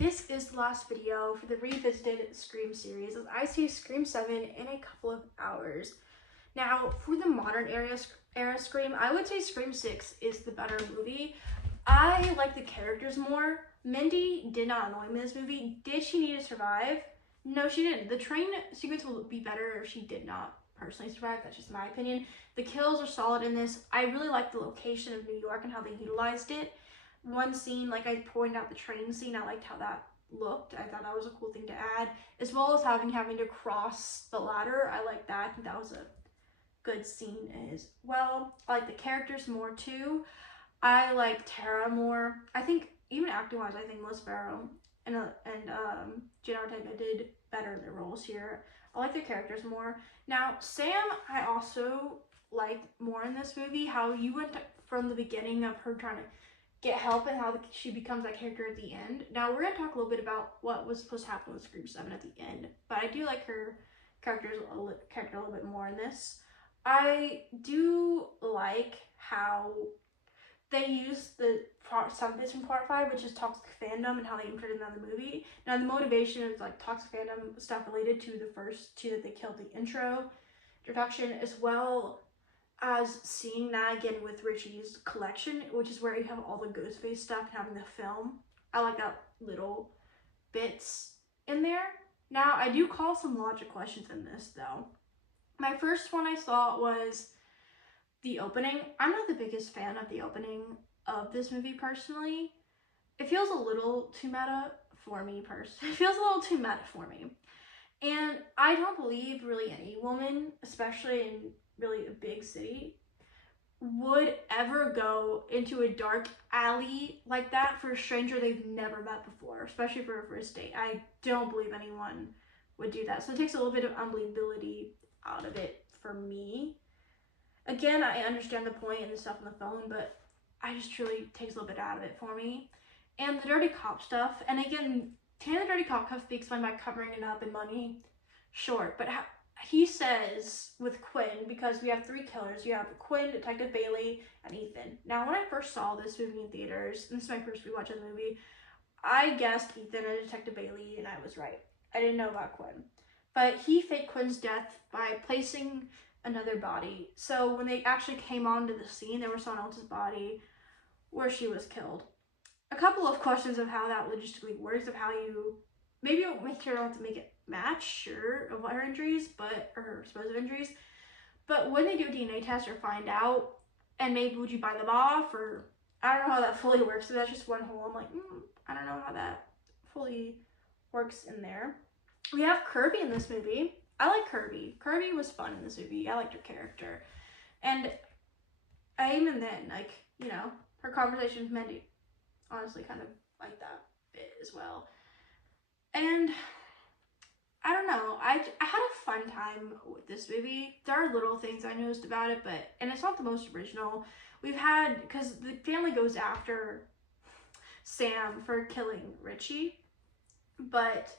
this is the last video for the revisited Scream series, as I see Scream 7 in a couple of hours. Now, for the modern era Scream, I would say Scream 6 is the better movie. I like the characters more. Mindy did not annoy me in this movie. Did she need to survive? No, she didn't. The train sequence will be better if she did not personally survive. That's just my opinion. The kills are solid in this. I really like the location of New York and how they utilized it. One scene, like I pointed out the train scene, I liked how that looked. I thought that was a cool thing to add, as well as having to cross the ladder. I like that. I think that was a good scene as well. I like the characters more too. I like Tara more. I think even acting wise, I think Melissa Barrow and Jenna Ortega did better in their roles here. I like their characters more. Now Sam, I also liked more in this movie. How you went from the beginning of her trying to get help and how she becomes that character at the end. Now we're gonna talk a little bit about what was supposed to happen with Scream 7 at the end, but I do like her character a little bit more in this. I do like how they use some bits from part 5, which is toxic fandom, and how they included in the movie. Now the motivation is like toxic fandom stuff related to the first two that they killed, the introduction, as well as seeing that again with Richie's collection, which is where you have all the Ghostface stuff and having the film. I like that little bits in there. Now I do call some logic questions in this though. My first one I saw was the opening. I'm not the biggest fan of the opening of this movie personally. It feels a little too meta for me personally. It feels a little too meta for me. And I don't believe really any woman, especially in really a big city, would ever go into a dark alley like that for a stranger they've never met before, especially for a first date. I don't believe anyone would do that. So it takes a little bit of unbelievability out of it for me. Again, I understand the point and the stuff on the phone, but I just truly takes a little bit out of it for me. And the dirty cop stuff, and again, Tana the dirty cop can be explained by covering it up in money, sure, but he says with Quinn, because we have 3 killers, you have Quinn, Detective Bailey, and Ethan. Now, when I first saw this movie in theaters, and this is my first rewatch of the movie, I guessed Ethan and Detective Bailey, and I was right. I didn't know about Quinn. But he faked Quinn's death by placing another body. So when they actually came onto the scene, there was someone else's body where she was killed. A couple of questions of how that logistically works, of how you maybe make sure not to make it match, sure, of what her injuries, but or her supposed injuries. But when they do a DNA test or find out, and maybe would you buy them off, or I don't know how that fully works. So that's just one hole. I'm like, I don't know how that fully works in there. We have Kirby in this movie. I like Kirby. Kirby was fun in this movie. I liked her character. And I even then, like, you know, her conversation with Mindy, honestly kind of like that bit as well. And I don't know, I had a fun time with this movie. There are little things I noticed about it, and it's not the most original. We've had, because the family goes after Sam for killing Richie, but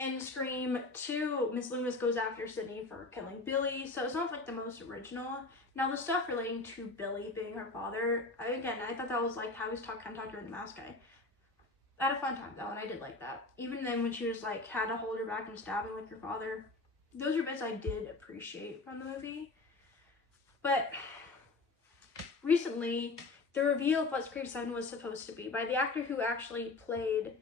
in Scream 2, Miss Loomis goes after Sydney for killing Billy, so it's not like the most original. Now the stuff relating to Billy being her father, I thought that was like how he was kind of talking during the mask guy. I had a fun time though, and I did like that. Even then when she was like, had to hold her back and stabbing like your father, those are bits I did appreciate from the movie. But recently, the reveal of what Scream 7 was supposed to be by the actor who actually played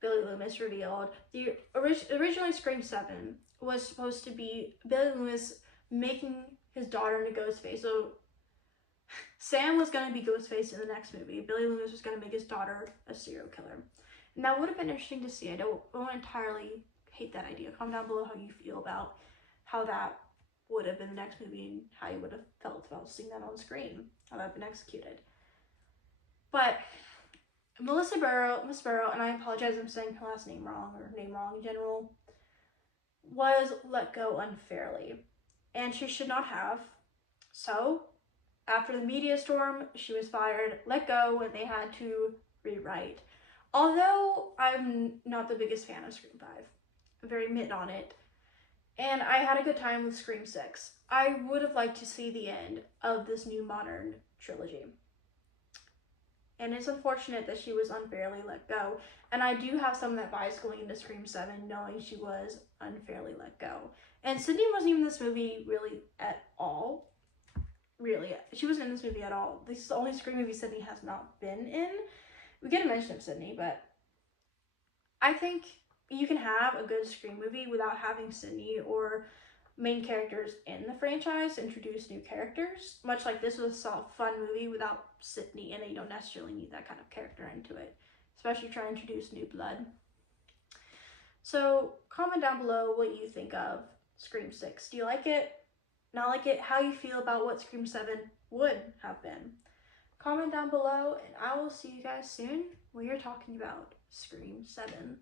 Billy Loomis revealed. The originally Scream 7 was supposed to be Billy Loomis making his daughter into Ghostface. So Sam was going to be Ghostface in the next movie. Billy Loomis was going to make his daughter a serial killer. And that would have been interesting to see. I don't entirely hate that idea. Comment down below how you feel about how that would have been the next movie and how you would have felt about seeing that on screen, how that had been executed. But Miss Barrow, and I apologize if I'm saying her last name wrong, or name wrong in general, was let go unfairly. And she should not have. So, after the media storm, she was fired, let go, and they had to rewrite. Although I'm not the biggest fan of Scream 5, I'm very mid on it, and I had a good time with Scream 6. I would have liked to see the end of this new modern trilogy. and it's unfortunate that she was unfairly let go. And I do have some that bias going into Scream 7 knowing she was unfairly let go. And Sydney wasn't even in this movie really at all. Really, she wasn't in this movie at all. This is the only Scream movie Sydney has not been in. We get a mention of Sydney, but I think you can have a good Scream movie without having Sydney or main characters in the franchise introduce new characters. Much like this was a soft, fun movie without Sydney in it. You don't necessarily need that kind of character into it, especially trying to introduce new blood. So comment down below what you think of Scream 6. Do you like it? Not like it? How you feel about what Scream 7 would have been? Comment down below, and I will see you guys soon. We are talking about Scream 7.